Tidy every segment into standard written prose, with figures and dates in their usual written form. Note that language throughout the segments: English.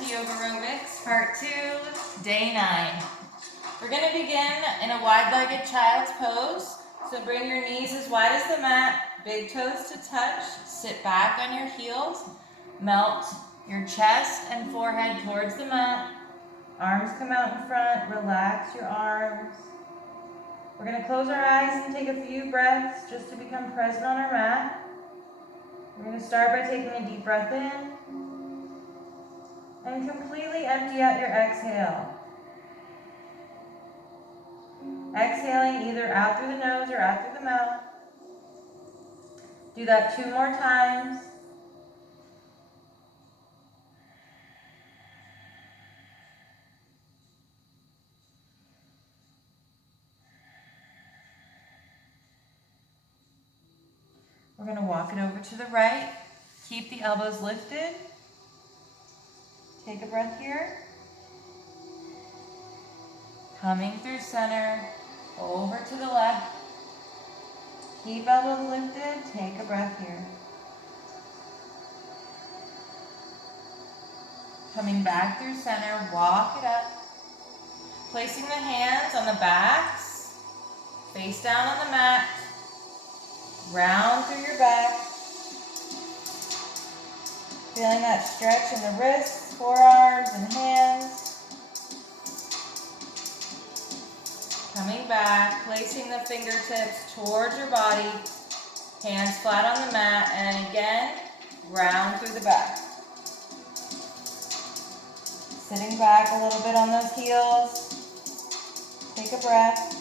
to Yogarobix Part 2, Day 9. We're going to begin in a wide-legged child's pose. So bring your knees as wide as the mat, big toes to touch, sit back on your heels, melt your chest and forehead towards the mat. Arms come out in front, relax your arms. We're going to close our eyes and take a few breaths just to become present on our mat. We're going to start by taking a deep breath in and completely empty out your exhale. Exhaling either out through the nose or out through the mouth. Do that 2 more times. We're going to walk it over to the right. Keep the elbows lifted. Take a breath here. Coming through center, over to the left. Keep elbows lifted. Take a breath here. Coming back through center, walk it up. Placing the hands on the backs, face down on the mat. Round through your back. Feeling that stretch in the wrists, forearms, and hands. Coming back, placing the fingertips towards your body. Hands flat on the mat, and again, round through the back. Sitting back a little bit on those heels. Take a breath.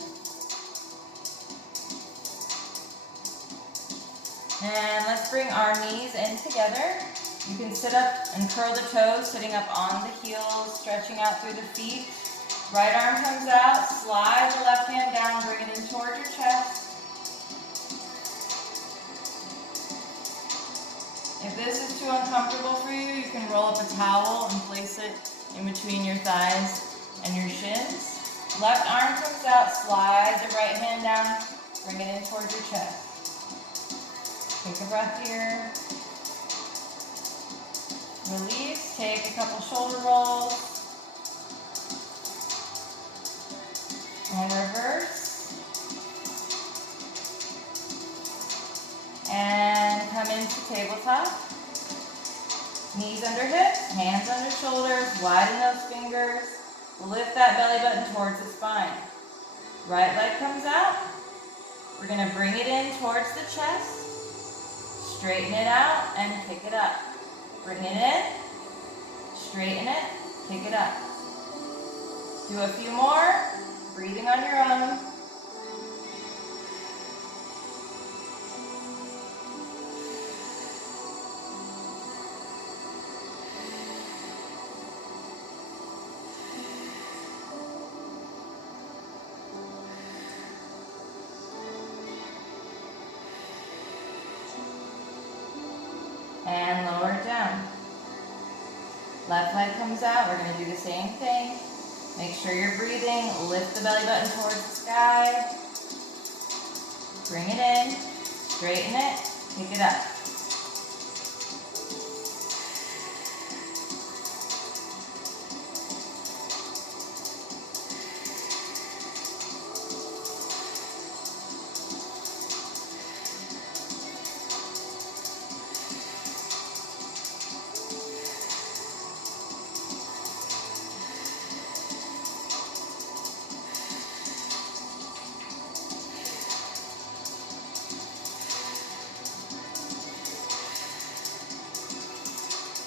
And let's bring our knees in together. You can sit up and curl the toes, sitting up on the heels, stretching out through the feet. Right arm comes out, slide the left hand down, bring it in towards your chest. If this is too uncomfortable for you, you can roll up a towel and place it in between your thighs and your shins. Left arm comes out, slide the right hand down, bring it in towards your chest. Take a breath here. Release, take a couple shoulder rolls. And reverse. And come into tabletop. Knees under hips, hands under shoulders, widen those fingers. Lift that belly button towards the spine. Right leg comes out. We're going to bring it in towards the chest. Straighten it out and kick it up. Bring it in, straighten it, kick it up. Do a few more, breathing on your own. And lower it down. Left leg comes out. We're going to do the same thing. Make sure you're breathing. Lift the belly button towards the sky. Bring it in. Straighten it. Pick it up.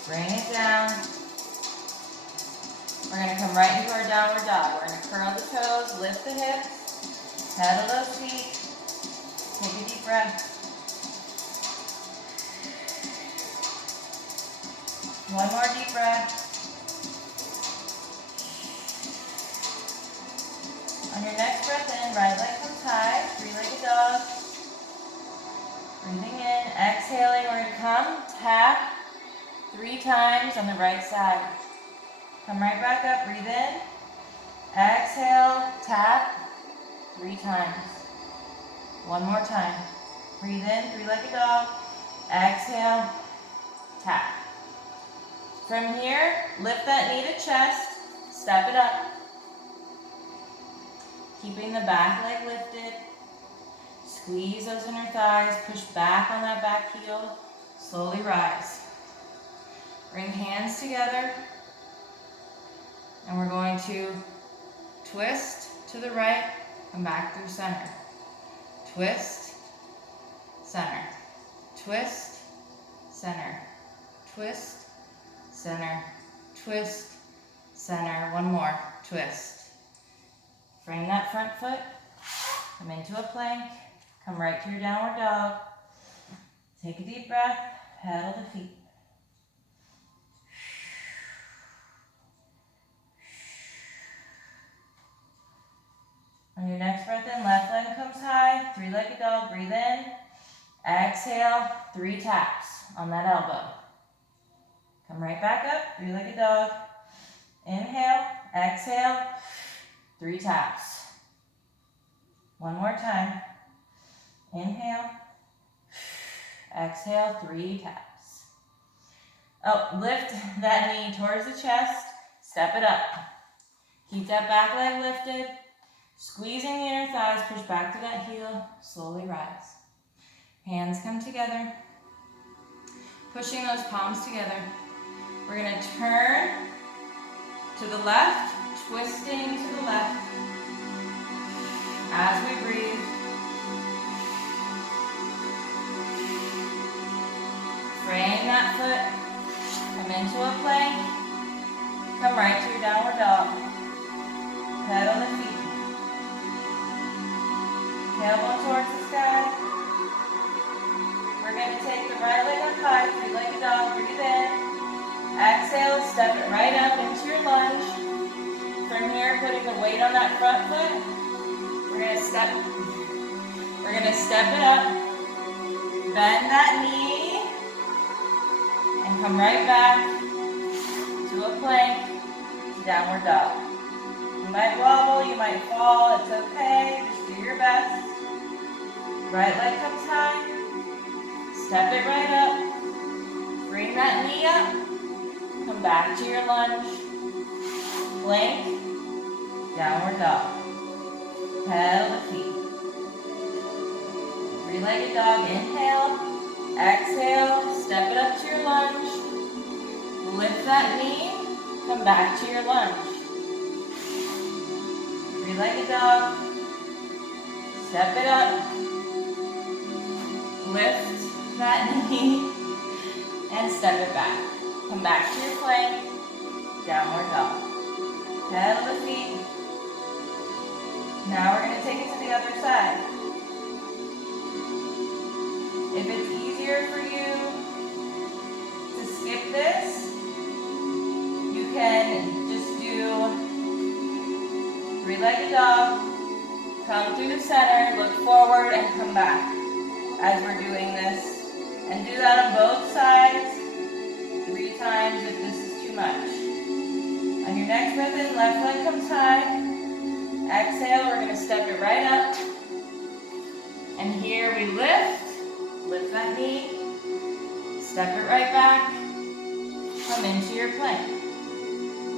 Bring it down. We're going to come right into our downward dog. We're going to curl the toes, lift the hips, pedal those feet. Take a deep breath. One more deep breath. On your next breath in, right leg comes high, 3-legged dog. Breathing in, exhaling, we're going to come, tap 3 times on the right side. Come right back up, breathe in. Exhale, tap 3 times. One more time. Breathe in, 3-legged dog. Exhale, tap. From here, lift that knee to chest, step it up. Keeping the back leg lifted. Squeeze those inner thighs, push back on that back heel, slowly rise. Bring hands together, and we're going to twist to the right, come back through center. Twist, center, twist, center, twist, center, twist, center. One more, twist. Frame that front foot, come into a plank, come right to your downward dog. Take a deep breath, pedal the feet. On your next breath in, left leg comes high, three-legged dog, breathe in. Exhale, 3 taps on that elbow. Come right back up, three-legged dog. Inhale, exhale, 3 taps. One more time. Inhale, exhale, 3 taps. Oh, lift that knee towards the chest, step it up. Keep that back leg lifted. Squeezing the inner thighs, push back to that heel, slowly rise. Hands come together. Pushing those palms together. We're going to turn to the left, twisting to the left. As we breathe. Frame that foot. Come into a plank. Come right to your downward dog. Pedal the feet. Tailbone towards the sky. We're going to take the right leg up high, three-legged dog, breathe in. Exhale, step it right up into your lunge. From here, putting the weight on that front foot, we're going to step it up, bend that knee, and come right back to a plank, downward dog. You might wobble, you might fall, it's okay, just do your best. Right leg comes high, step it right up, bring that knee up, come back to your lunge, plank, downward dog, pedal the feet. Three-legged dog, inhale, exhale, step it up to your lunge, lift that knee, come back to your lunge. Three-legged dog, step it up, lift that knee, and step it back. Come back to your plank, downward dog. Pedal the feet. Now we're going to take it to the other side. If it's easier for you to skip this, you can just do three-legged dog, come through the center, look forward, and come back as we're doing this. And do that on both sides 3 times if this is too much. On your next breath in, left leg comes high. Exhale, we're going to step it right up. And here we lift that knee, step it right back, come into your plank.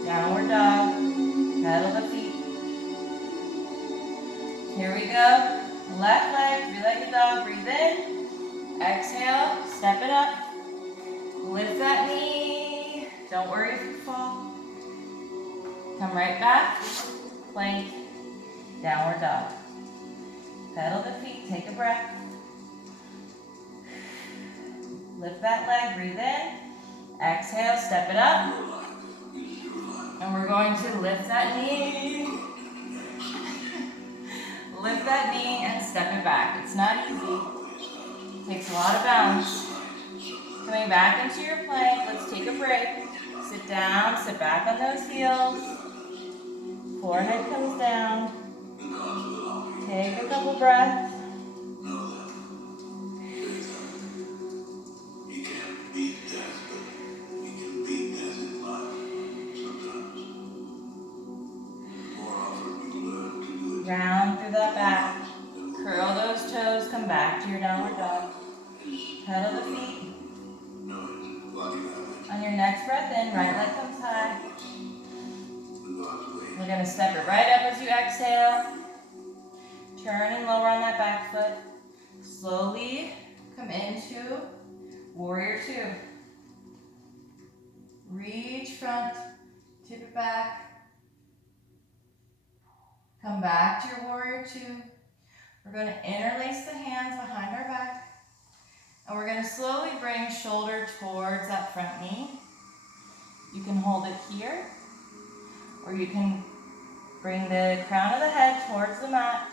Downward dog, pedal the feet. Here we go. Left leg, three-legged dog, breathe in. Exhale, step it up. Lift that knee. Don't worry if you fall. Come right back. Plank, downward dog. Pedal the feet, take a breath. Lift that leg, breathe in. Exhale, step it up. And we're going to lift that knee. Lift that knee and step it back. It's not easy. It takes a lot of bounce. Coming back into your plank, let's take a break. Sit down, sit back on those heels. Forehead comes down. Take a couple breaths. Round through that back. Curl those toes, come back to your downward dog. Pedal the feet. On your next breath in, right leg comes high. We're going to step it right up as you exhale. Turn and lower on that back foot. Slowly come into warrior two. Reach front, tip it back. Come back to your warrior two. We're going to interlace the hands behind our back. And we're going to slowly bring shoulder towards that front knee. You can hold it here, or you can bring the crown of the head towards the mat,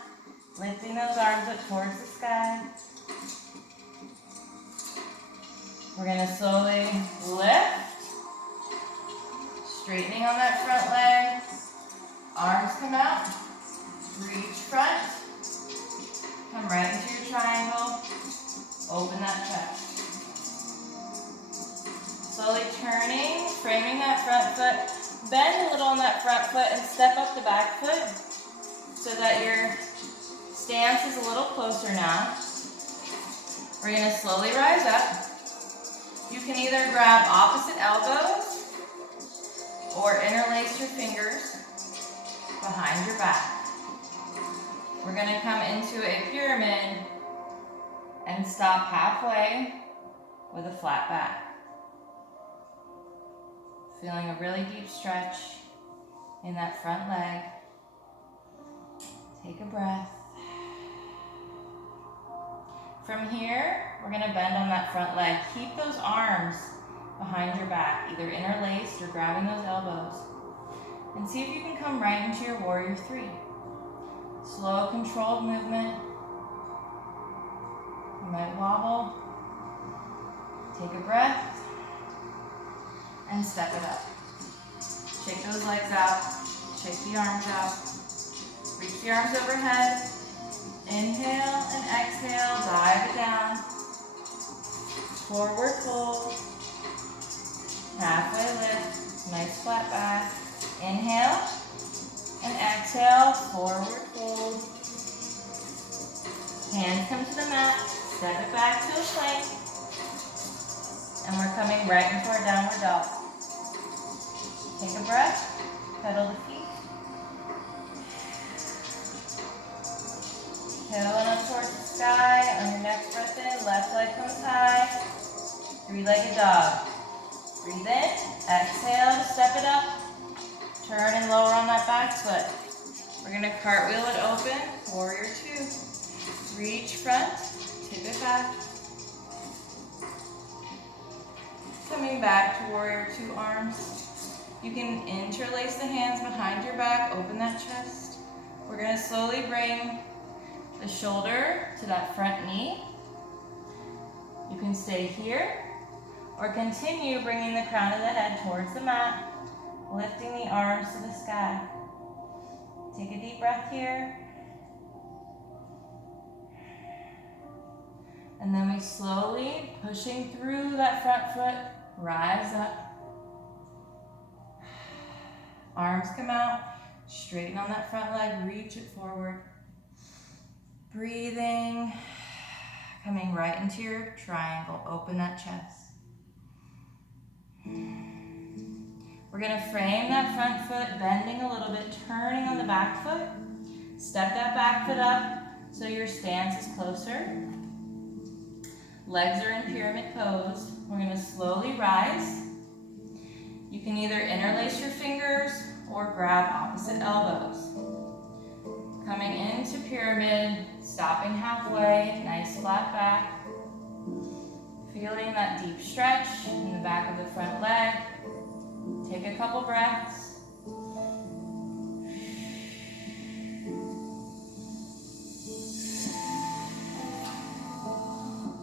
lifting those arms up towards the sky. We're going to slowly lift, straightening on that front leg. Arms come out, reach front, come right into your triangle, open that chest. Slowly turning, framing that front foot, bend a little on that front foot and step up the back foot so that your stance is a little closer now. We're going to slowly rise up. You can either grab opposite elbows or interlace your fingers behind your back. We're going to come into a pyramid and stop halfway with a flat back. Feeling a really deep stretch in that front leg. Take a breath. From here, we're going to bend on that front leg. Keep those arms behind your back, either interlaced or grabbing those elbows. And see if you can come right into your warrior three. Slow, controlled movement. You might wobble. Take a breath. And step it up. Shake those legs out. Shake the arms out. Reach the arms overhead. Inhale and exhale, dive it down. Forward fold. Halfway lift, nice flat back. Inhale and exhale, forward fold. Hands come to the mat, step it back to a plank. And we're coming right into our downward dog. Take a breath, pedal the feet. Tailbone up towards the sky. On your next breath in, left leg comes high. Three-legged dog. Breathe in, exhale to step it up. Turn and lower on that back foot. We're going to cartwheel it open, warrior two. Reach front, tip it back. Coming back to warrior two arms. You can interlace the hands behind your back, open that chest. We're going to slowly bring the shoulder to that front knee. You can stay here or continue bringing the crown of the head towards the mat, lifting the arms to the sky. Take a deep breath here. And then we slowly, pushing through that front foot, rise up. Arms come out, straighten on that front leg, reach it forward. Breathing, coming right into your triangle. Open that chest. We're going to frame that front foot, bending a little bit, turning on the back foot. Step that back foot up so your stance is closer. Legs are in pyramid pose. We're going to slowly rise. You can either interlace your fingers or grab opposite elbows. Coming into pyramid, stopping halfway, nice flat back. Feeling that deep stretch in the back of the front leg. Take a couple breaths.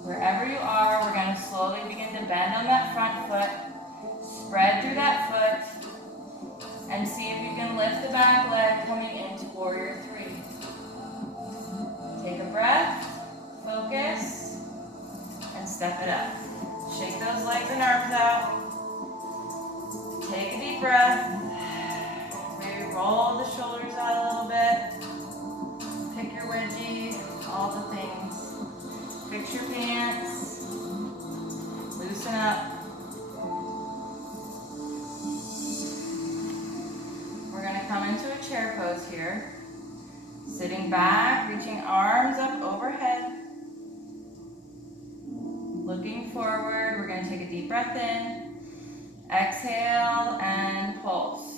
Wherever you are, we're going to slowly begin to bend on that front foot. Spread through that foot. And see if you can lift the back leg coming into warrior three. Take a breath, focus, and step it up. Shake those legs and arms out. Take a deep breath. Maybe roll the shoulders out a little bit. Pick your wedgie, all the things. Fix your pants. Loosen up. chair pose here. Sitting back, reaching arms up overhead. Looking forward, we're going to take a deep breath in. Exhale and pulse.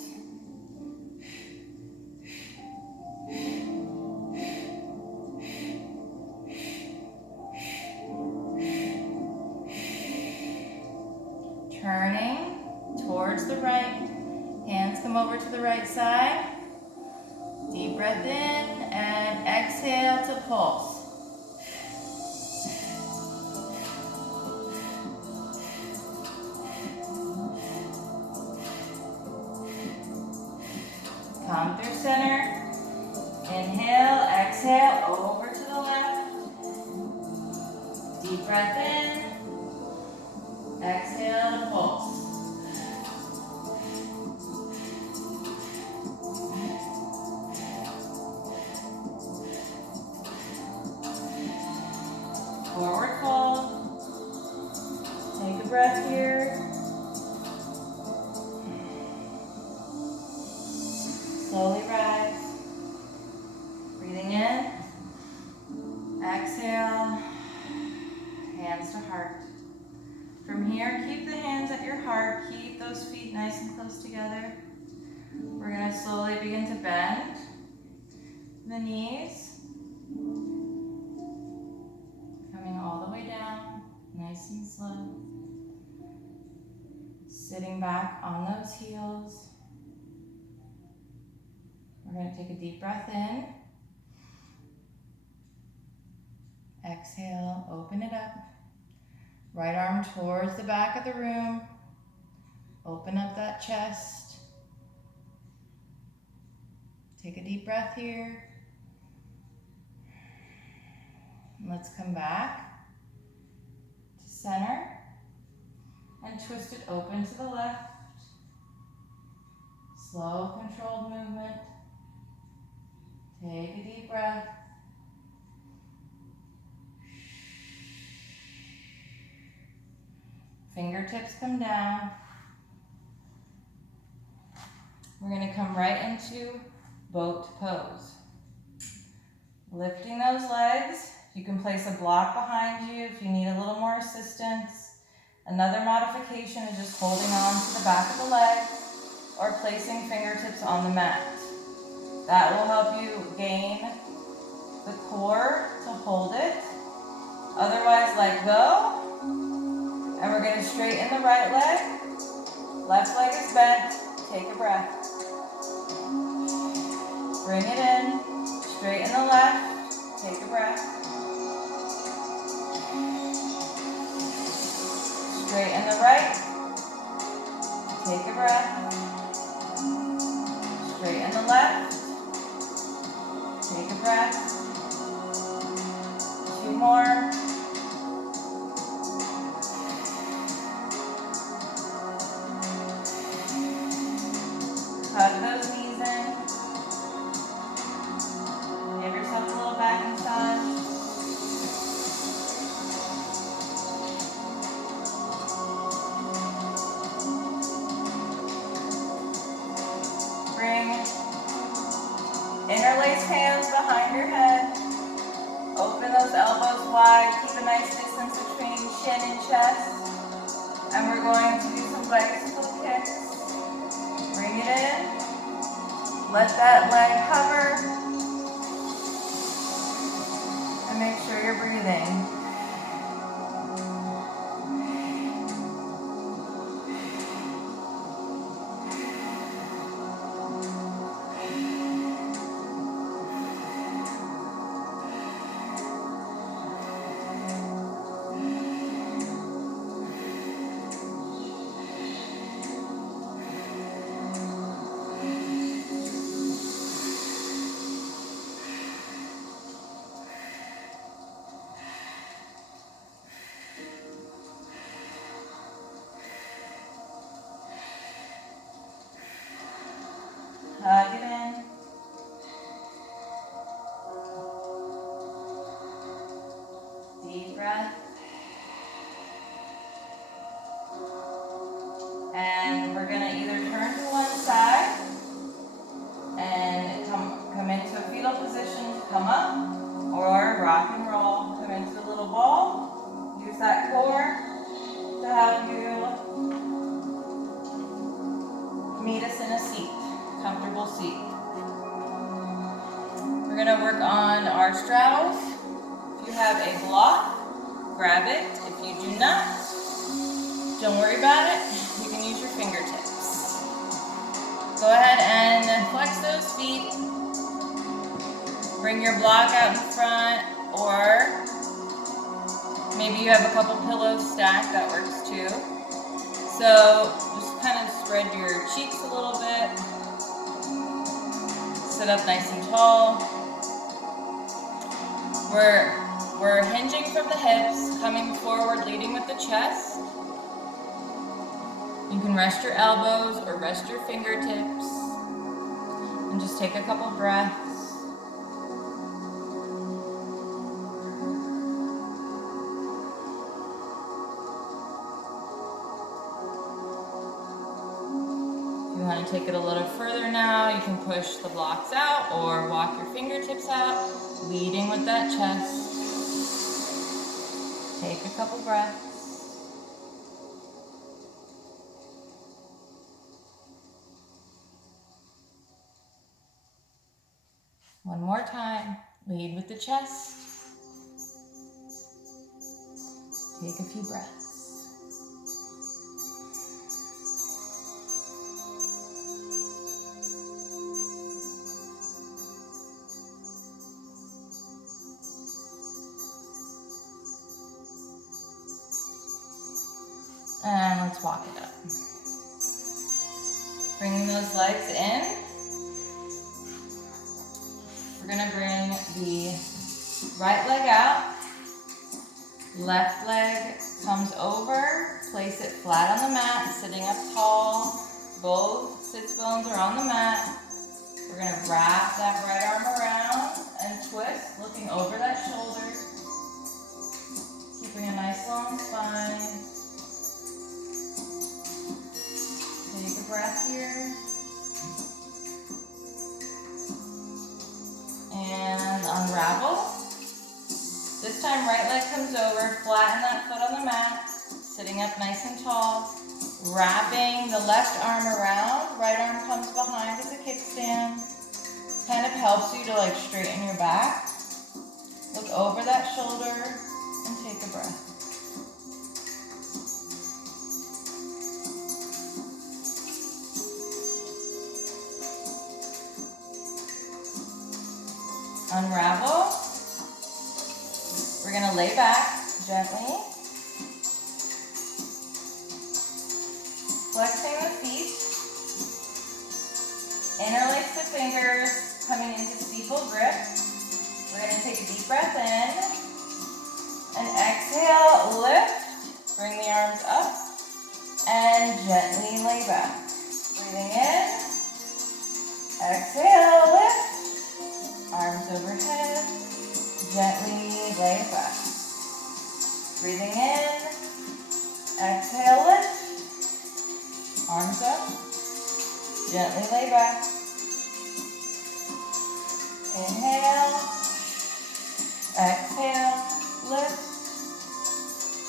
Turning towards the right. Hands come over to the right side. Deep breath in and exhale to pulse. Come through center. Inhale, exhale, over to the left. Deep breath in. Exhale to pulse. Forward fold. Take a breath here. Slowly rise. Breathing in. Exhale. Hands to heart. From here, keep the hands at your heart. Keep those feet nice and close together. We're going to slowly begin to bend the knees. Coming all the way down, nice and slow. Sitting back on those heels. We're going to take a deep breath in. Exhale, open it up. Right arm towards the back of the room. Open up that chest. Take a deep breath here. Let's come back to center and twist it open to the left. Slow, controlled movement. Take a deep breath. Fingertips come down. We're going to come right into boat pose. Lifting those legs. You can place a block behind you if you need a little more assistance. Another modification is just holding on to the back of the leg or placing fingertips on the mat. That will help you gain the core to hold it. Otherwise, let go. And we're going to straighten the right leg. Left leg is bent. Take a breath. Bring it in. Straighten the left. Take a breath. Straighten the right. Take a breath. Straighten the left. Take a breath. 2 more. Hug those knees in. Give yourself a little back massage. Bring interlace hands behind your head. Open those elbows wide. Keep a nice distance between chin and chest. And we're going to do some bicycle kicks. Bring it in. Let that leg hover. And make sure you're breathing. come up or rock and roll. Come into a little ball. Use that core to help you meet us in a seat, comfortable seat. We're gonna work on our straddles. If you have a block, grab it. If you do not, don't worry about it. You can use your fingertips. Go ahead and flex those feet. Bring your block out in front, or maybe you have a couple pillows stacked, that works too. So just kind of spread your cheeks a little bit. Sit up nice and tall. We're hinging from the hips, coming forward, leading with the chest. You can rest your elbows or rest your fingertips. And just take a couple breaths. If you want to take it a little further now, you can push the blocks out or walk your fingertips out, leading with that chest. Take a couple breaths. One more time. Lead with the chest. Take a few breaths. And let's walk it up. Bringing those legs in. We're gonna bring the right leg out. Left leg comes over. Place it flat on the mat, sitting up tall. Both sits bones are on the mat. We're gonna wrap that right arm around and twist, looking over that shoulder. Keeping a nice long spine. Take a breath here. And unravel. This time right leg comes over, flatten that foot on the mat, sitting up nice and tall. Wrapping the left arm around, right arm comes behind as a kickstand. Kind of helps you to like straighten your back. Look over that shoulder and take a breath. Unravel. We're gonna lay back gently. Flexing the feet. Interlace the fingers, coming into steeple grip. We're gonna take a deep breath in. And exhale, lift. Bring the arms up. And gently lay back. Breathing in. Exhale, lift. Arms overhead, gently lay back. Breathing in, exhale, lift. Arms up, gently lay back. Inhale, exhale, lift.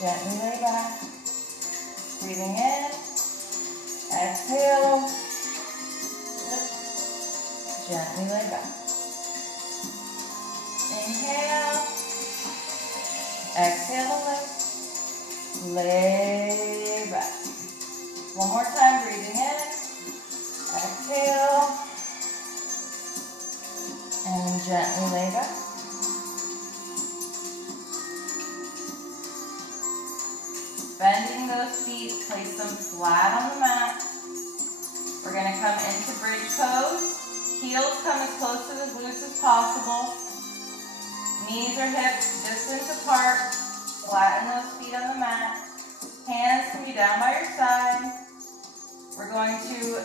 Gently lay back. Breathing in, exhale, lift. Gently lay back. Inhale, exhale, lift, lay back. One more time, breathing in, exhale, and gently lay back. Bending those feet, place them flat on the mat. We're going to come into bridge pose. Heels come as close to the glutes as possible. Knees or hips distance apart. Flatten those feet on the mat. Hands can be down by your side. We're going to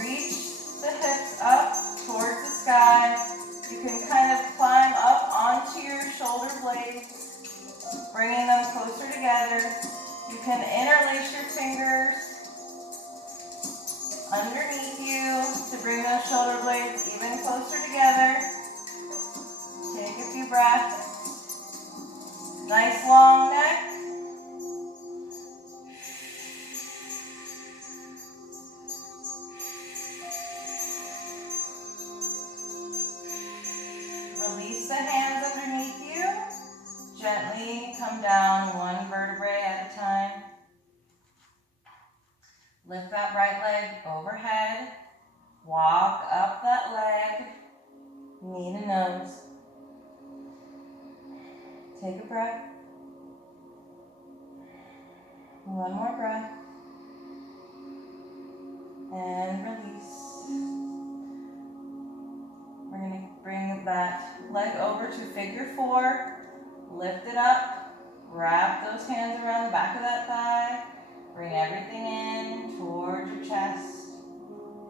reach the hips up towards the sky. You can kind of climb up onto your shoulder blades, bringing them closer together. You can interlace your fingers underneath you to bring those shoulder blades even closer together. breath. Nice long neck. Release the hands underneath you. Gently come down one vertebrae at a time. Lift that right leg overhead. Walk up that leg, knee to nose. Take a breath. One more breath. And release. We're going to bring that leg over to figure four. Lift it up. Wrap those hands around the back of that thigh. Bring everything in towards your chest.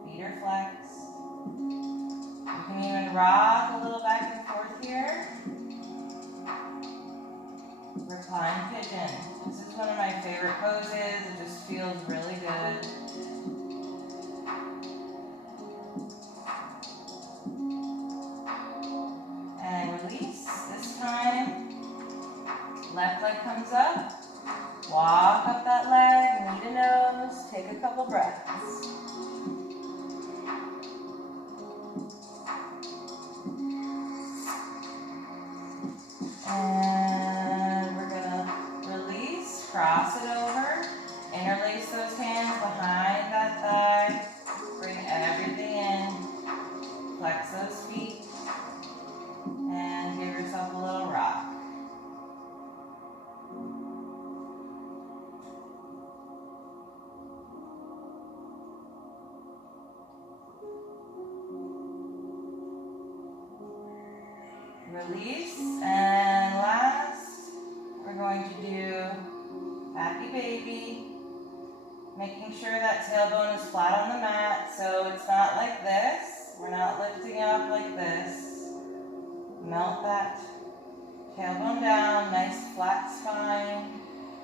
Feet are flexed. You can even rock a little back and forth here. Recline pigeon. This is one of my favorite poses. It just feels really good. And release. This time, left leg comes up. Walk up that leg, knee to nose. Take a couple breaths. And we're gonna release, cross it over, interlace those hands behind that thigh, bring everything in, flex those feet, and give yourself a little rock. Release, and last, we're going to do happy baby, making sure that tailbone is flat on the mat, so it's not like this. We're not lifting up like this. Melt that tailbone down, nice flat spine.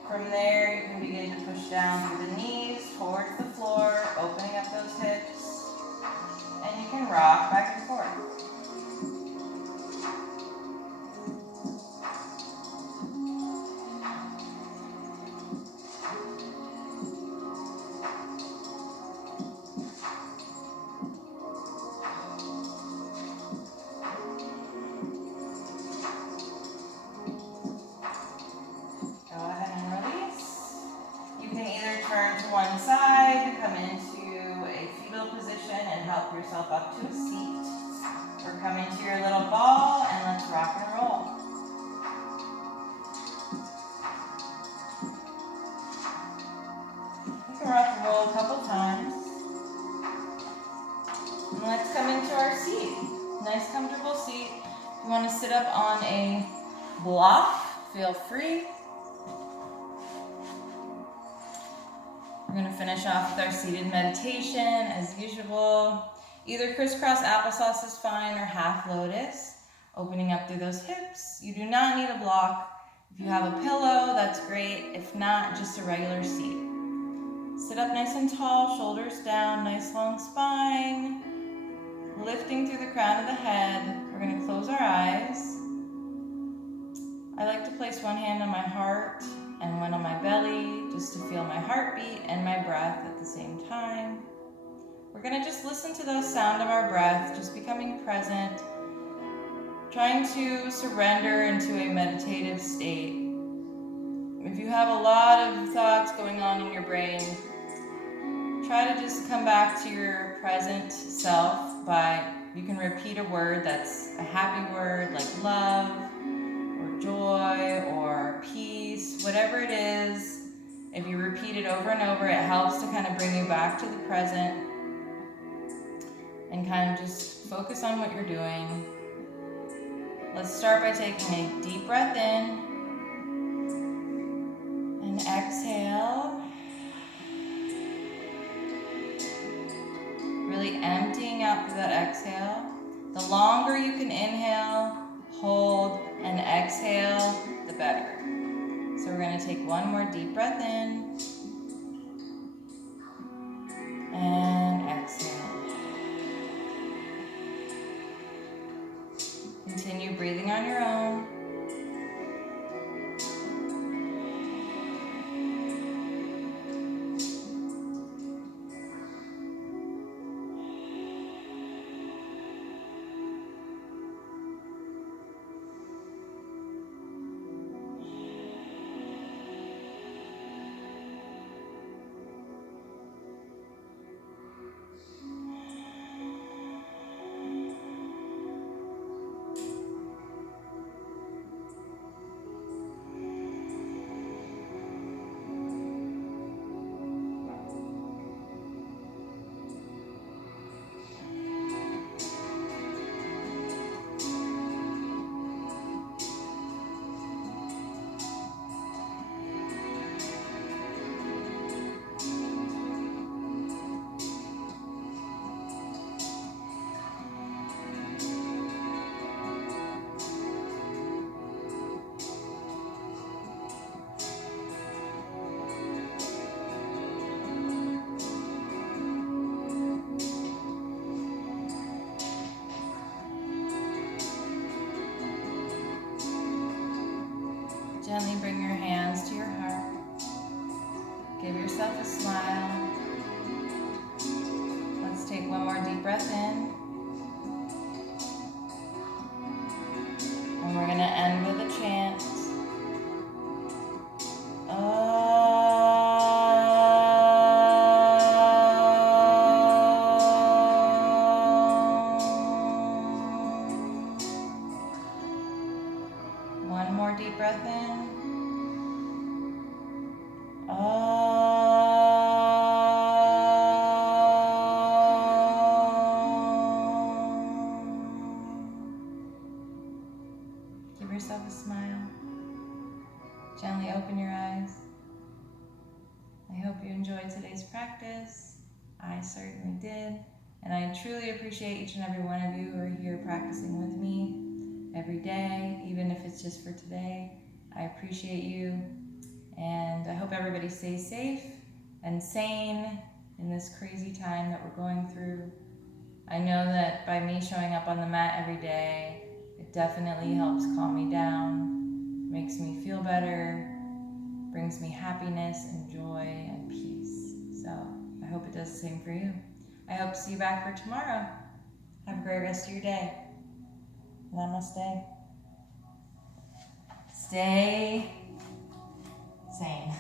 From there, you can begin to push down through the knees towards the floor, opening up those hips, and you can rock back and forth. Turn to one side, come into a fetal position and help yourself up to a seat. Or come into your little ball and let's rock and roll. You can rock and roll a couple times. And let's come into our seat. Nice comfortable seat. If you want to sit up on a block, feel free. We're going to finish off with our seated meditation as usual. Either crisscross applesauce is fine or half lotus, opening up through those hips. You do not need a block. If you have a pillow, that's great. If not, just a regular seat. Sit up nice and tall, shoulders down, nice long spine. Lifting through the crown of the head. We're going to close our eyes. I like to place one hand on my heart and one on my belly, just to feel my heartbeat and my breath at the same time. We're going to just listen to the sound of our breath, just becoming present, trying to surrender into a meditative state. If you have a lot of thoughts going on in your brain, try to just come back to your present self you can repeat a word that's a happy word like love, joy or peace, whatever it is. If you repeat it over and over, it helps to kind of bring you back to the present and kind of just focus on what you're doing. Let's start by taking a deep breath in and exhale. Really emptying out through that exhale. The longer you can inhale, hold, and exhale, the better. So we're going to take one more deep breath in and exhale. Continue breathing on your own. Gently bring your hands to your heart. Give yourself a smile. Let's take one more deep breath in. And we're going to end with a chant. One more deep breath in. Give yourself a smile. Gently open your eyes. I hope you enjoyed today's practice. I certainly did. And I truly appreciate each and every one of you who are here practicing with me every day, even if it's just for today. I appreciate you. And I hope everybody stays safe and sane in this crazy time that we're going through. I know that by me showing up on the mat every day, it definitely helps calm me down, makes me feel better, brings me happiness and joy and peace. So I hope it does the same for you. I hope to see you back for tomorrow. Have a great rest of your day. Namaste. Stay sane.